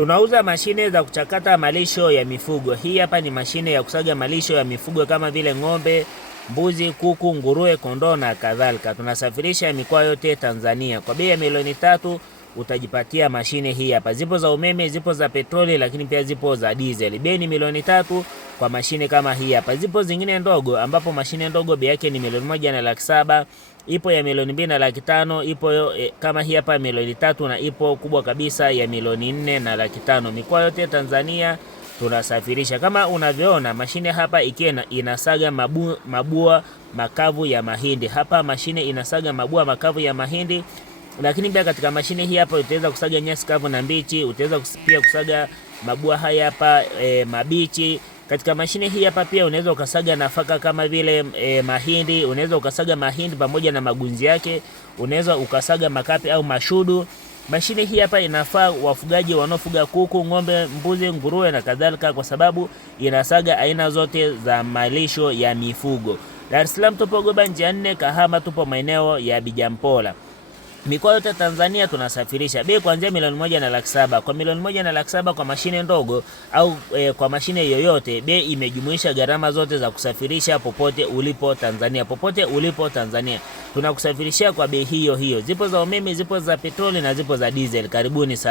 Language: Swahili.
Tunauza mashine za kuchakata malisho ya mifugo. Hii hapa ni mashine ya kusaga malisho ya mifugo kama vile ng'ombe, mbuzi, kuku, nguruwe, kondoo na kadhalika. Tunasafirisha mikoa yote Tanzania. Kwa bei ya milioni 3 utajipatia mashine hii hapa. Zipo za umeme, zipo za petroli, lakini pia zipo za diesel. Bei ni milioni 3 kwa mashine kama hii hapa. Zipo zingine ndogo ambapo mashine ndogo bei yake ni milioni 1,700,000. Ipo ya milioni 2,500,000, ipo kama hii hapa milioni 3, na ipo kubwa kabisa ya milioni 4,500,000. Mikoa yote Tanzania tunasafirisha. Kama unavyoona mashine hapa ikiwa inasaga mabua makavu ya mahindi. Hapa mashine inasaga mabua makavu ya mahindi, lakini pia katika mashine hii hapa utaweza kusaga nyasi kavu na mbichi, utaweza pia kusaga mabua haya hapa mabichi. Katika mashine hii hapa pia unaweza ukasaga nafaka kama vile mahindi, unaweza ukasaga mahindi pamoja na magunzi yake, unaweza ukasaga makapi au mashudu. Mashine hii hapa inafaa wafugaji wanaofuga kuku, ng'ombe, mbuzi, nguruwe na kadhalika, kwa sababu inasaga aina zote za malisho ya mifugo. Dar es Salaam tupo Goba njia 4, Kahama tupo maeneo ya Bijampola. Mikoa yote Tanzania tunasafirisha. Bei kuanzia milioni 1,700,000. Kwa milioni 1,700,000 kwa mashine ndogo au kwa mashine yoyote, bei imejumuisha gharama zote za kusafirisha popote ulipo Tanzania. Popote ulipo Tanzania tunakusafirishia kwa bei hiyo hiyo. Zipo za umeme, zipo za petroli na zipo za diesel. Karibuni sana.